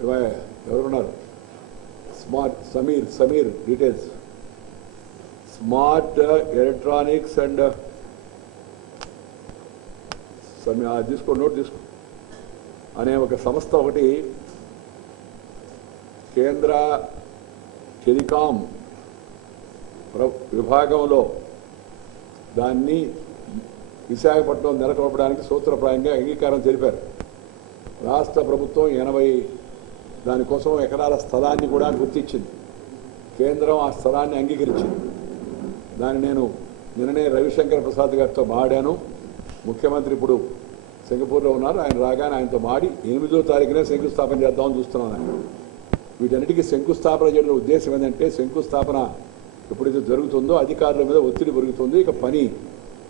ఎవరున్నారు? Sameer details. Smart electronics and తీసుకో, note తీసుకో అనే ఒక సంస్థ ఒకటి కేంద్ర టెలికాం విభాగంలో దాన్ని విశాఖపట్నం నెలకొల్పడానికి సూత్రప్రాయంగా అంగీకారం తెలిపారు. రాష్ట్ర ప్రభుత్వం 80 దానికోసం ఎకరాల స్థలాన్ని కూడా గుర్తించింది. కేంద్రం ఆ స్థలాన్ని అంగీకరించింది. దాన్ని నేను నిన్ననే రవిశంకర్ ప్రసాద్ గారితో మాడాను. ముఖ్యమంత్రి ఇప్పుడు సింగపూర్లో ఉన్నారు. ఆయన రాగానే ఆయనతో మాడి 8వ తారీఖునే శంకుస్థాపన చేద్దామని చూస్తున్నాను. ఆయన వీటన్నిటికీ శంకుస్థాపన చేయడం ఉద్దేశం ఏంటంటే, శంకుస్థాపన ఎప్పుడైతే జరుగుతుందో అధికారుల మీద ఒత్తిడి పెరుగుతుంది, ఇక పని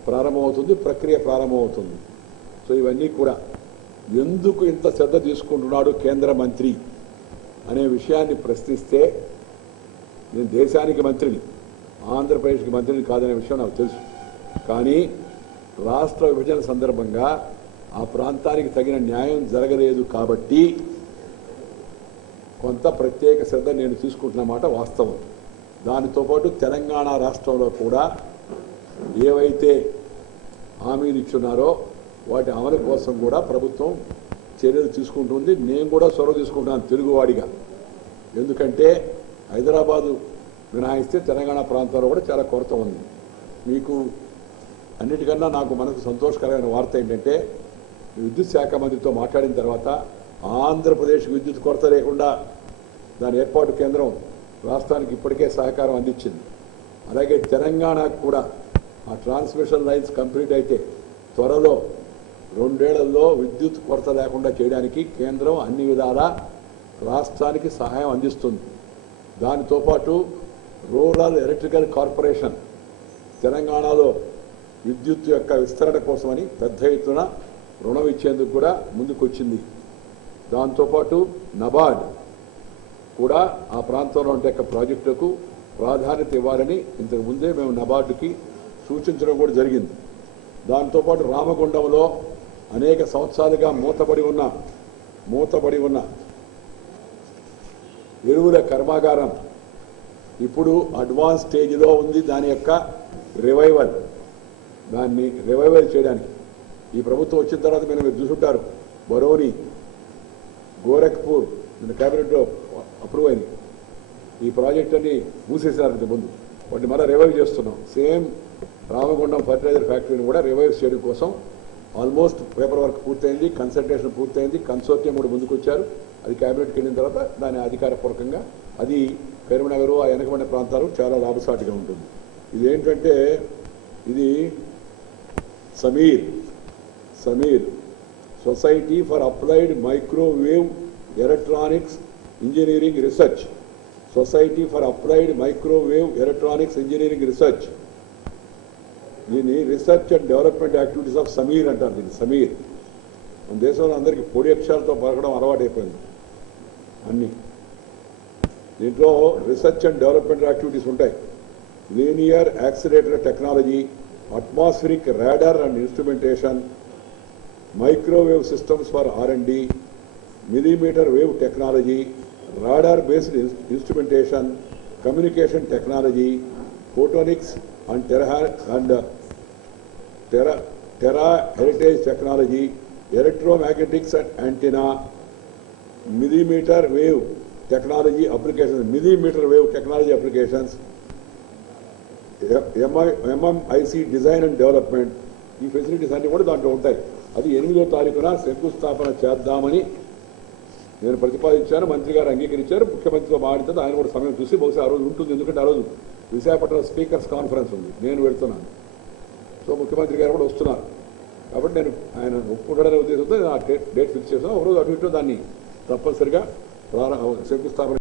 ప్రారంభమవుతుంది, ప్రక్రియ ప్రారంభమవుతుంది. సో ఇవన్నీ కూడా ఎందుకు ఇంత శ్రద్ధ తీసుకుంటున్నాడు కేంద్ర మంత్రి అనే విషయాన్ని ప్రశ్నిస్తే, నేను దేశానికి మంత్రిని, ఆంధ్రప్రదేశ్కి మంత్రిని కాదనే విషయం నాకు తెలుసు. కానీ రాష్ట్ర విభజన సందర్భంగా ఆ ప్రాంతానికి తగిన న్యాయం జరగలేదు కాబట్టి కొంత ప్రత్యేక శ్రద్ధ నేను తీసుకుంటున్నమాట వాస్తవం. దానితో పాటు తెలంగాణ రాష్ట్రంలో కూడా ఏవైతే హామీలు ఇచ్చున్నారో వాటి అమలు కోసం కూడా ప్రభుత్వం చర్యలు తీసుకుంటుంది. నేను కూడా చొరవ తీసుకుంటున్నాను తెలుగువాడిగా. ఎందుకంటే హైదరాబాదు మినహాయిస్తే తెలంగాణ ప్రాంతంలో కూడా చాలా కొరత ఉంది. మీకు అన్నిటికన్నా నాకు మనకు సంతోషకరమైన వార్త ఏంటంటే, విద్యుత్ శాఖ మంత్రితో మాట్లాడిన తర్వాత ఆంధ్రప్రదేశ్ విద్యుత్ కొరత లేకుండా దాని ఏర్పాటు కేంద్రం రాష్ట్రానికి ఇప్పటికే సహకారం అందించింది. అలాగే తెలంగాణకు కూడా ఆ ట్రాన్స్మిషన్ లైన్స్ కంప్లీట్ అయితే త్వరలో 2 ఏళ్లలో విద్యుత్ కొరత లేకుండా చేయడానికి కేంద్రం అన్ని విధాలా రాష్ట్రానికి సహాయం అందిస్తుంది. దానితో పాటు రూరల్ ఎలక్ట్రికల్ కార్పొరేషన్ తెలంగాణలో విద్యుత్ యొక్క విస్తరణ కోసమని పెద్ద ఎత్తున రుణం ఇచ్చేందుకు కూడా ముందుకొచ్చింది. దాంతోపాటు నబార్డ్ కూడా ఆ ప్రాంతంలో ఉండే ప్రాజెక్టులకు ప్రాధాన్యత ఇవ్వాలని ఇంతకు ముందే మేము నబార్డుకి సూచించడం కూడా జరిగింది. దాంతోపాటు రామగుండంలో అనేక సంవత్సరాలుగా మూతబడి ఉన్న ఎరువుల కర్మాగారం ఇప్పుడు అడ్వాన్స్ స్టేజ్లో ఉంది. దాన్ని రివైవల్ చేయడానికి ఈ ప్రభుత్వం వచ్చిన తర్వాత మీరు చూసుంటారు, బరౌని, గోరఖ్పూర్ మన క్యాబినెట్లో అప్రూవ్ అయింది. ఈ ప్రాజెక్టుని మూసేసినారు ముందు, వాటిని మళ్ళీ రివైవ్ చేస్తున్నాం. సేమ్ రామగుండం ఫర్టిలైజర్ ఫ్యాక్టరీని కూడా రివైవ్ చేయడం కోసం ఆల్మోస్ట్ పేపర్ వర్క్ పూర్తయింది, కన్సల్టేషన్ పూర్తయింది, కన్సోర్టియం కూడా ముందుకొచ్చారు. అది క్యాబినెట్కి వెళ్ళిన తర్వాత దాని అధికారపూర్వకంగా అది కరీంనగర్ ఆ వెనకబడిన ప్రాంతాలు చాలా లాభసాటిగా ఉంటుంది. ఇదేంటంటే ఇది SAMEER society for applied microwave electronics engineering research, society for applied microwave electronics engineering research. దీన్ని research and development activities of SAMEER అంటారు. దీన్ని సమీర్. మన దేశంలో అందరికీ పొడి అక్షరాలతో పలకడం అలవాటైపోయింది అన్నీ. దీంట్లో రీసెర్చ్ అండ్ డెవలప్మెంట్ యాక్టివిటీస్ ఉంటాయి. Linear accelerator technology, atmospheric radar and instrumentation, microwave systems for R&D, millimeter wave technology, radar based instrumentation, communication technology, photonics and terra heritage technology, electromagnetics and antenna, millimeter wave technology applications, MMIC design and development. ఈ facilities అన్ని కూడా దాంట్లో ఉంటాయి. అది 8వ తారీఖున శంకుస్థాపన చేద్దామని నేను ప్రతిపాదించాను. మంత్రి గారు అంగీకరించారు. ముఖ్యమంత్రితో మాట్లాడితే ఆయన కూడా సమయం చూసి బహుశా ఆ రోజు ఉంటుంది. ఎందుకంటే ఆ రోజు విశాఖపట్నం స్పీకర్స్ కాన్ఫరెన్స్ ఉంది, నేను వెళ్తున్నాను. సో ముఖ్యమంత్రి గారు కూడా వస్తున్నారు. కాబట్టి నేను ఆయన ఒప్పుకుంటాడనే ఉద్దేశంతో ఆ డేట్ ఫిక్స్ చేస్తాను. ఒకరోజు అటు ఇటు దాన్ని తప్పనిసరిగా శంకుస్థాపన